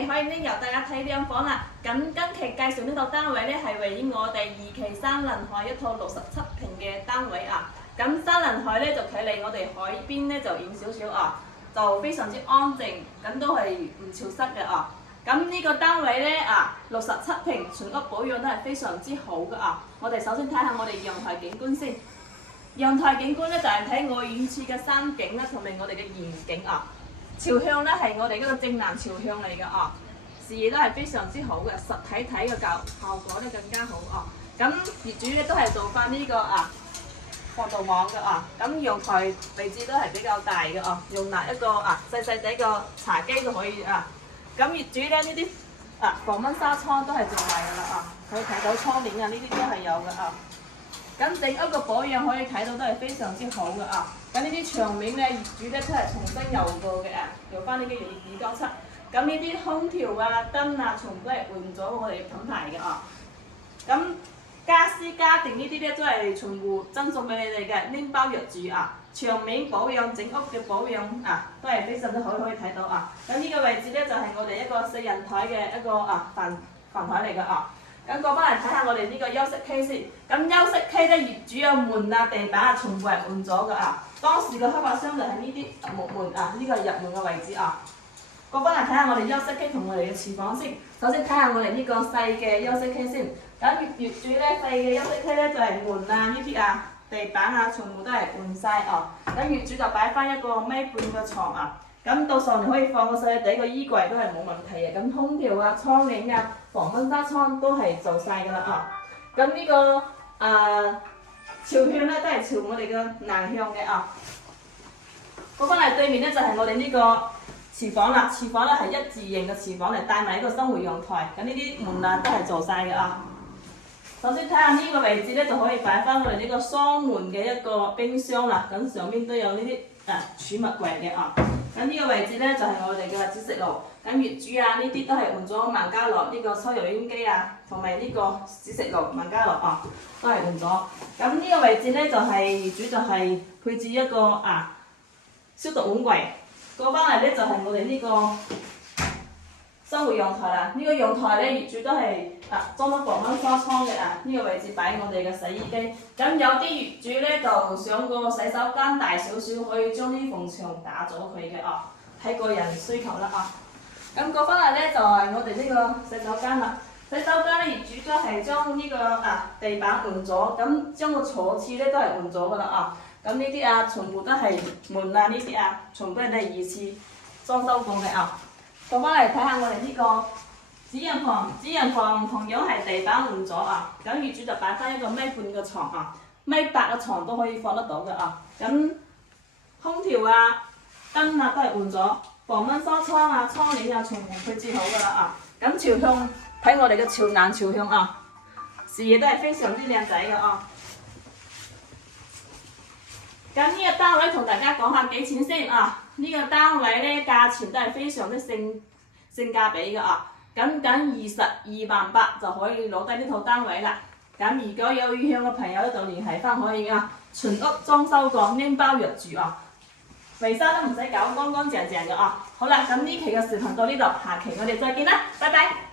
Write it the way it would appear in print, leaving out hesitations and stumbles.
期可以呢由大家睇兩房啦。咁今期介紹呢套單位呢係位於我哋二期山林海一套67平嘅單位啊。咁山林海呢就距離我哋海邊呢就遠少少啊，就非常之安靜，咁都係唔潮濕嘅啊。咁呢個單位呢67平，全屋保養都係非常之好嘅啊。我哋首先睇下我哋陽台景觀先。陽台景觀呢就係睇我遠處嘅山景啦，同埋我哋嘅園景啊。朝向呢係我哋嗰個正南朝向嚟嘅啊，視野都係非常之好嘅，實體睇嘅效果呢更加好啊。咁業主呢都係做翻呢個防盜網嘅啊。咁陽台位置都係比較大嘅啊，容納一個細細哋個茶几都可以啊。咁業主咧呢啲防蚊紗窗都係做埋㗎啦啊，可以睇到窗簾啊，呢啲都係有嘅啊。咁整屋個保養可以睇到都係非常之好嘅啊。咁呢啲牆面咧業主咧都係重新油過嘅啊，油翻呢啲乳膠漆。咁呢啲空調啊、燈啊，全部都係換咗我哋品牌嘅啊。咁家私家電呢啲咧都係全部贈送俾你哋嘅，拎包入住啊。牆面保養、整屋嘅保養都係非常之好，可以睇到啊。咁呢個位置咧就係我哋一個4人台嘅一個飯台嚟嘅啊。咁過翻嚟睇下我哋呢個休息區先。咁休息區咧業主有門地板全部係換咗嘅啊。當時嘅開發商就係呢啲木門呢個入門嘅位置啊。過翻嚟睇下我哋休息區同我哋嘅廚房先。首先睇下我哋呢個細嘅休息區先。咁業主咧細嘅休息區咧就係門呢啲地板全部都係換晒啊。咁業主就擺翻一個1.5米嘅床啊。咁到上面可以放個細細個衣櫃都係冇問題嘅。咁空調窗簾防蚊紗窗都係做晒㗎啦啊。咁呢個朝向咧都係朝我哋嘅南向嘅啊。過翻嚟對面咧就係我哋呢個廚房啦。廚房咧係一字形嘅廚房嚟，帶埋一個生活陽台。咁呢啲門都係做晒嘅啊。首先睇下呢個位置咧，就可以擺翻我哋呢個雙門嘅一個冰箱啦。咁上邊都有呢啲儲物櫃嘅啊。咁呢個位置咧就係我哋嘅煮食爐。咁業主呢啲都係換咗萬家樂呢個抽油煙機同埋呢個煮食爐萬家樂都係換咗。咁呢個位置咧就係業主就係配置一個消毒碗櫃。過翻嚟咧就係我哋呢個生活陽台啦。呢個陽台咧業主都係裝咗防蚊紗窗嘅呢個位置擺我哋嘅洗衣機。咁有啲業主咧就想個洗手間大少少，可以將呢埲牆打咗佢嘅睇個人需求啦咁過翻嚟咧就係我哋呢個洗手間啦。洗手間咧業主都係將呢個地板換咗，咁將個坐廁咧都係換咗㗎啦咁呢啲全部都係門呢啲全部都係2次裝修過嘅過翻嚟睇下我哋呢個主人房。主人房同樣係地板換咗咁業主就擺翻一個1.5米嘅床1.8米嘅床都可以放得到嘅咁空調燈都係換咗，防蚊紗窗窗簾全部配置好㗎啦咁朝向睇我哋嘅朝南朝向視野都係非常之靚仔嘅咁呢個單位同大家講下幾錢先呢個單位咧價錢都係非常之性價比嘅僅22萬8就可以攞低呢套單位啦。咁如果有意向嘅朋友就聯繫翻可以全屋裝修過，拎包入住維修都唔使搞，乾乾淨淨嘅好啦，咁呢期嘅視頻到呢度，下期我哋再見啦，拜拜。